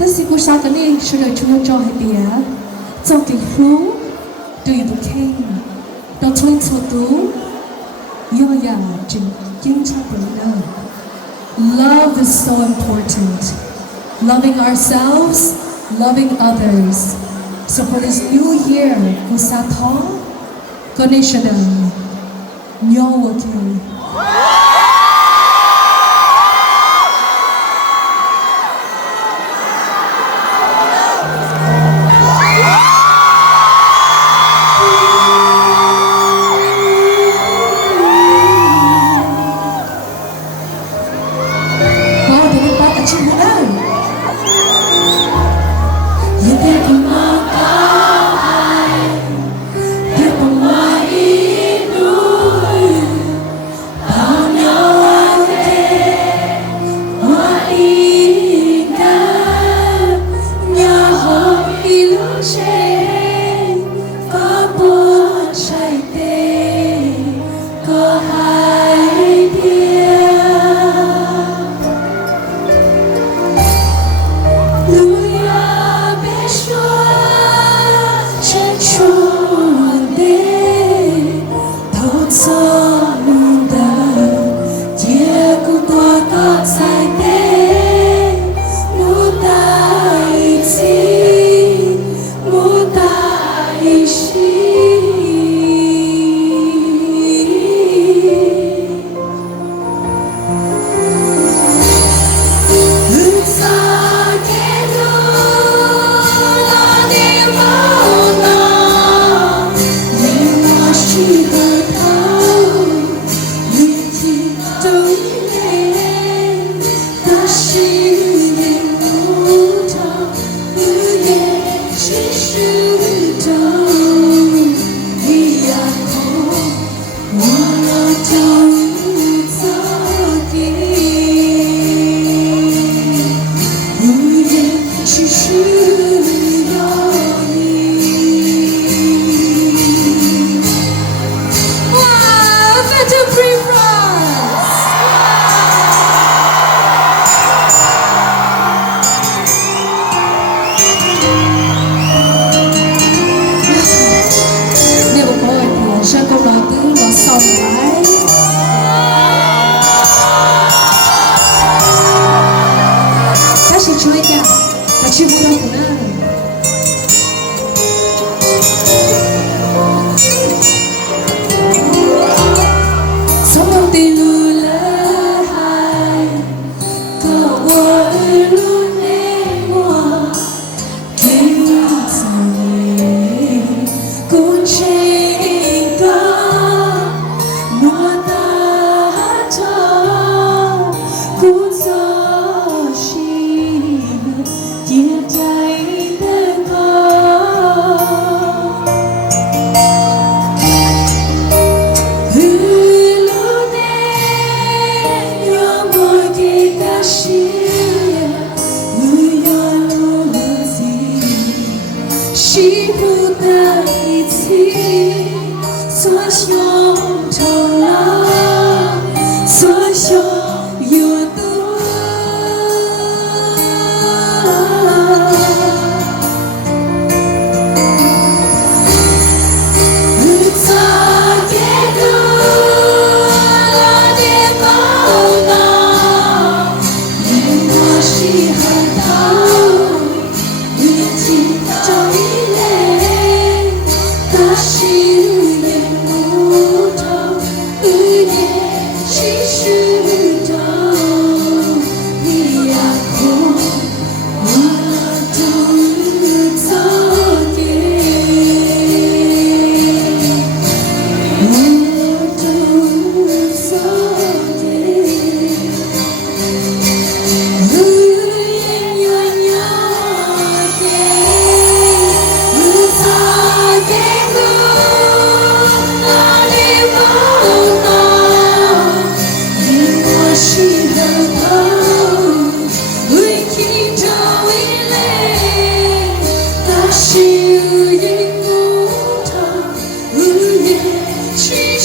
tất sĩ của sao cái này sẽ được chúng cho hai bia cho cái hú tùy bục khen đó thôi cho tú yo ya chừng kinh cha bữa đâu. Love is so important. Loving ourselves, loving others. So for this new year, của sa thó, con nên sẽ đừng Nyob okay. She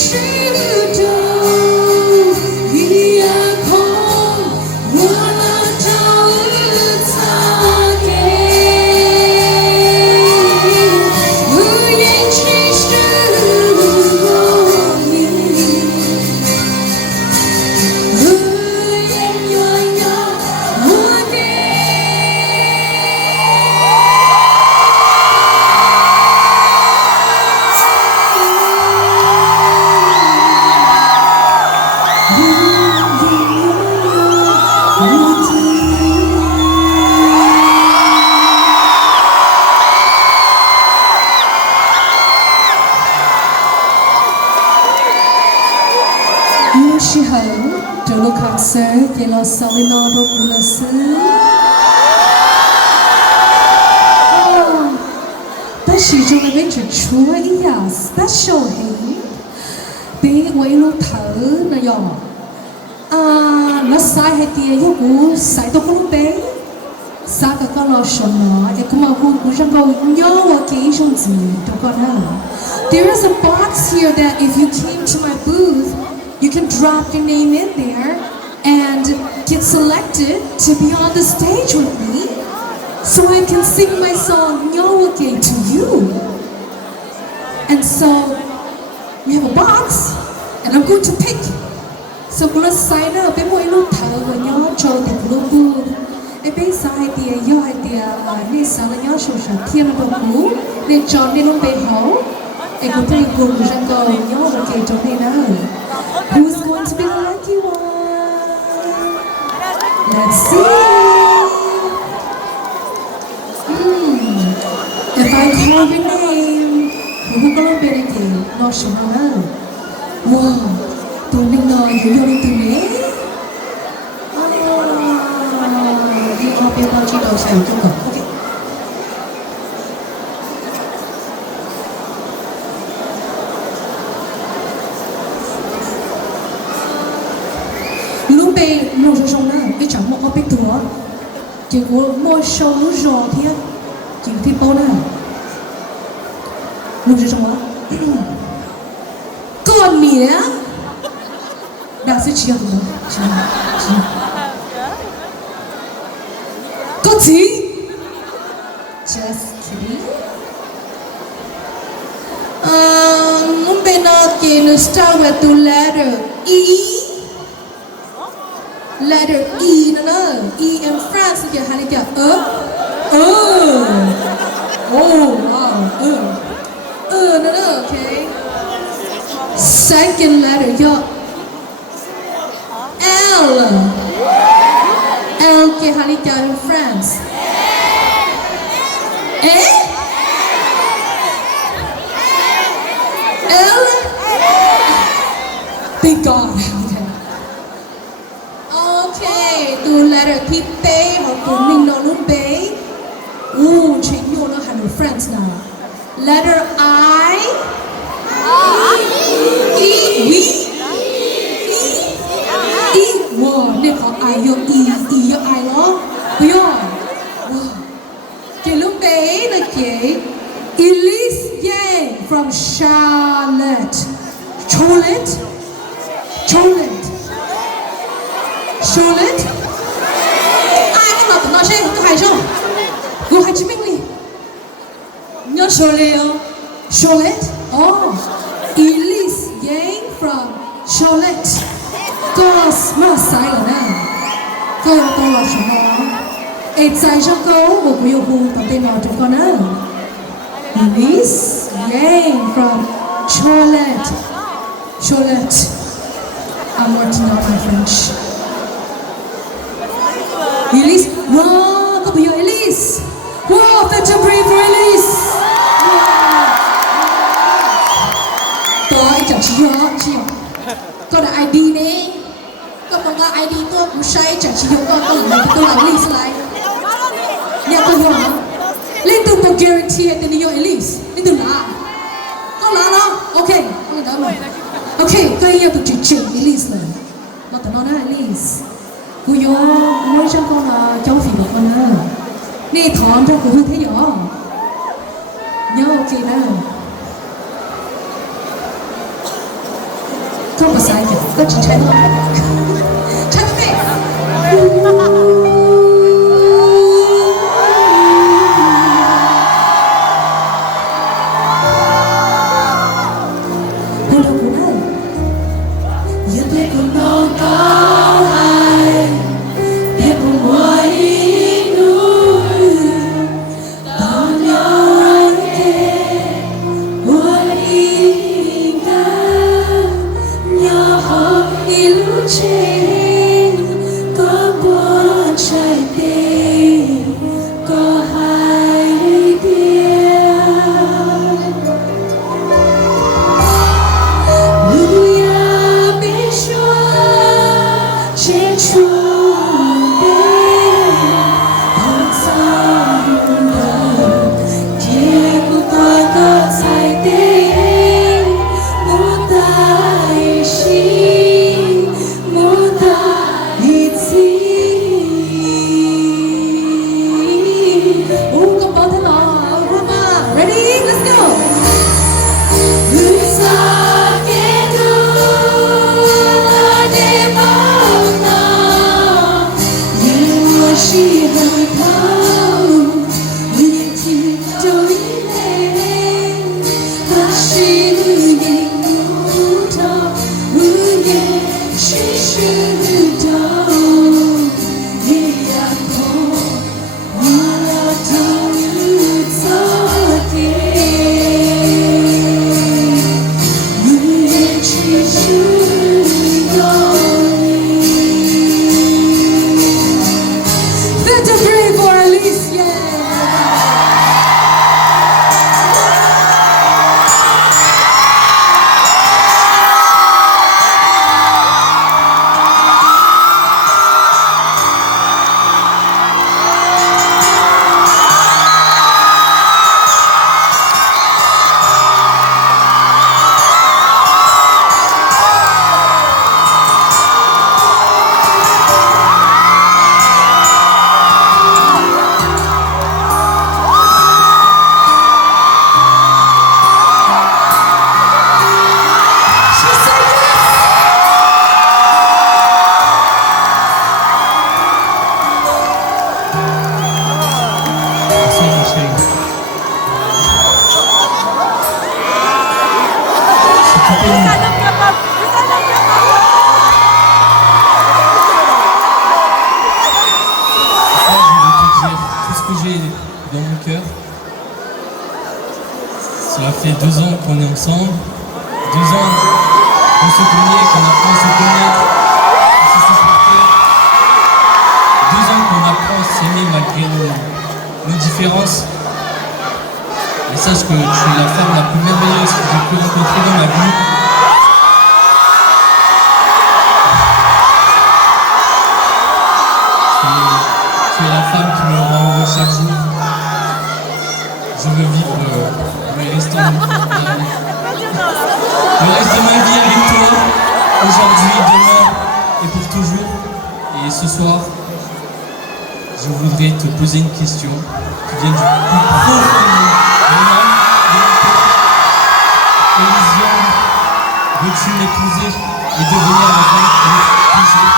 yêu chị hậu từ lúc concert về lo sau với nó đâu cũng là xứ ta chỉ trong cái bên chuyện chúa ý à special hình bị quay lúc thở nó dò nó sai hay tiền yêu cũ sai tôi cũng bé sao các con lo sợ nó em cũng mà cũng chẳng có nhớ cái trong gì đâu con ha. There is a box here that if you came to my booth, you can drop your name in there and get selected to be on the stage with me, so I can sing my song "Nhớ again" to you. And so we have a box, and I'm going to pick. So I'm gonna sign up. Em muốn lúc thở và nhớ cho thành lúc booth. Em biết sao hay tiền, do hay tiền nên sao là nhớ sổ sạch thiên là đồng cú nên chọn nên lúc bé hậu. Em cũng thấy cùng rằng cầu nhớ một kề trong này nữa. Who's going to be the lucky one? Let's see. If I call your name, who gonna be the game? Not sure nữa. Wow, tụi mình nói hiểu vô đi tụi mình. Đi cho bên tao chỉ đầu xẻo trong cổng. Okay. Lúc rồi xong đó, cái chẳng một cái tủa chỉ có một số lúc rồi thì chỉ thì bao nào lúc rồi xong đó còn mía đã sẽ chia được chia có gì just kidding lúc bên nào kia nó start with the letter E. Letter E nữa nè, E in France kìa hay là kìa nữa nè, okay. Second letter yo, L kìa hay là kìa in France. L, thank God. Okay, từ letter P P hoặc từ mình nó luôn B. Chính nhau nó hẳn ở France nào. Letter I. E. Wow, nên có I yo E yo I lo. Wow. Cái lúc bé là cái Elise Yang from Charlotte. Charlotte. Ai cái nào tụi nó chơi cái hay chưa? Cô hay chứng minh đi. Nhớ Charlotte không? Charlotte. Elise Yang from Charlotte. Cô mà sai rồi nè. Cô tôi là什么? Ê sai cho cô một người yêu tao tên nào chúng con á? Elise Yang from Charlotte. I'm working on my French. Elise, wow, có bây giờ Elise. Wow, fetch a break for Elise. Tôi chẳng chịu. Có đã ID nè. Có có ID tôi cũng sai chẳng chịu con này tôi là Elise lại. Nhà tôi hiểu hả? Lên từ một guarantee hay tên yêu Elise. Lên từ là. Có là nó. Ok, không đỡ rồi. Ok, tôi yêu tôi chỉ Elise này. Nó tao nói Elise. Cô vô nói cho con là cháu phỉ của con á. Nè thọn cho cô thấy rõ. Nhớ ok đó. Không có sai kìa, có chỉ trái thôi. Trái mẹ. Cô đâu cô đâu. Giờ tôi còn non cao hay. Biết không ngoài núi. Bao nhiêu kề. Ngoài ta. Nhớ họ đi lúc trên. Có buồn trái tim. Có hai tiếng. Hallelujah, be sure. Cela fait 2 ans qu'on est ensemble, 2 ans qu'on se connaît, qu'on apprend à se connaître, à se supporter, 2 ans qu'on apprend à s'aimer malgré nos différences. Et sache que tu es la femme la plus merveilleuse que j'ai pu rencontrer dans ma vie. Tu es la femme qui me rend heureux chaque jour. Je veux vivre le reste de ma vie avec toi, aujourd'hui, demain et pour toujours. Et ce soir, je voudrais te poser une question qui vient du plus profond de mon âme, de mon cœur. Elysium, veux-tu m'épouser et devenir ma femme pour toujours?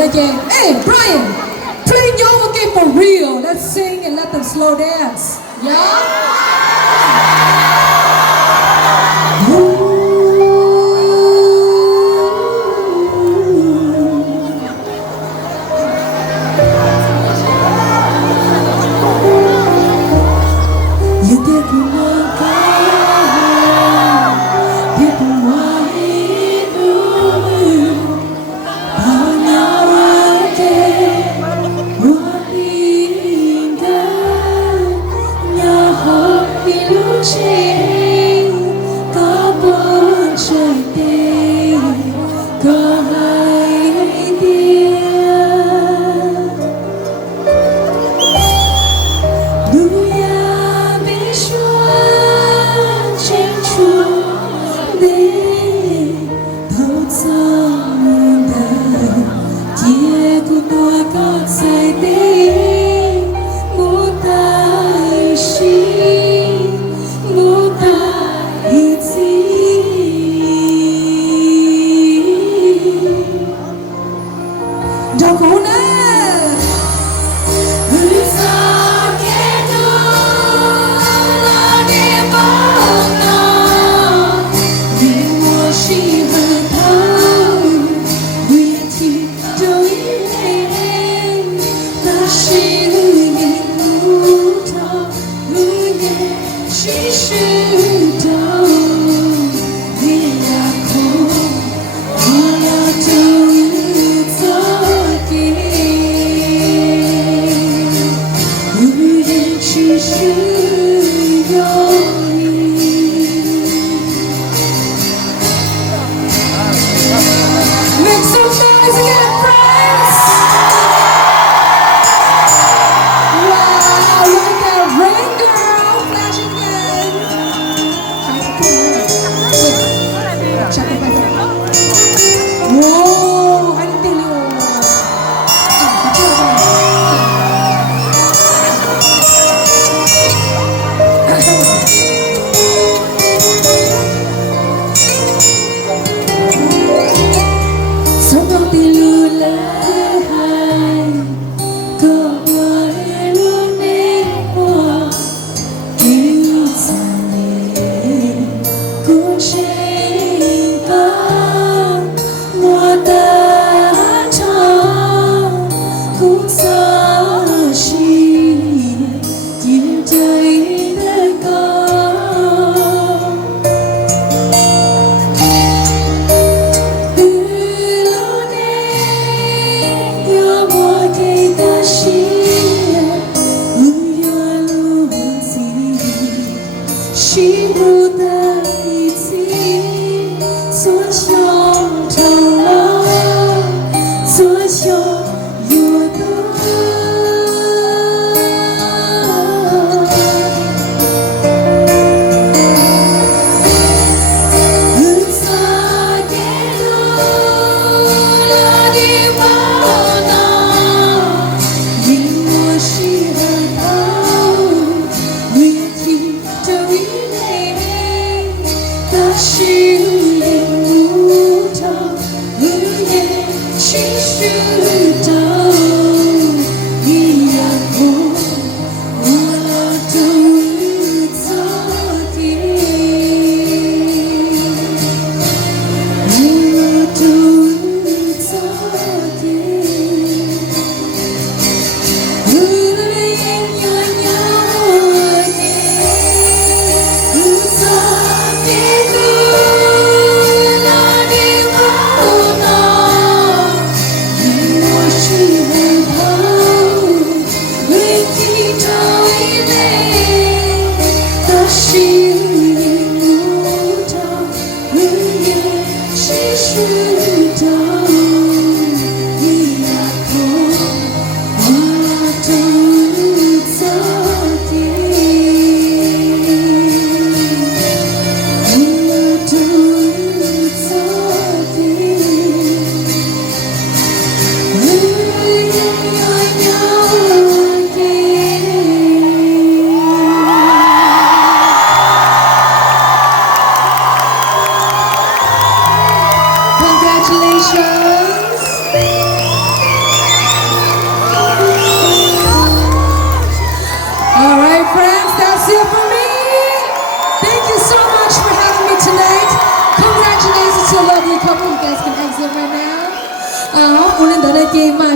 Again. Hey, Brian, play Nyob again for real. Let's sing and let them slow dance. Yeah? Wow.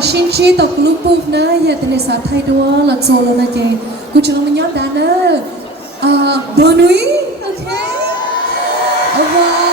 Shinchi to klupuv na ya tene sa thai doa la solo na ke kuch long nyot da na bonui okay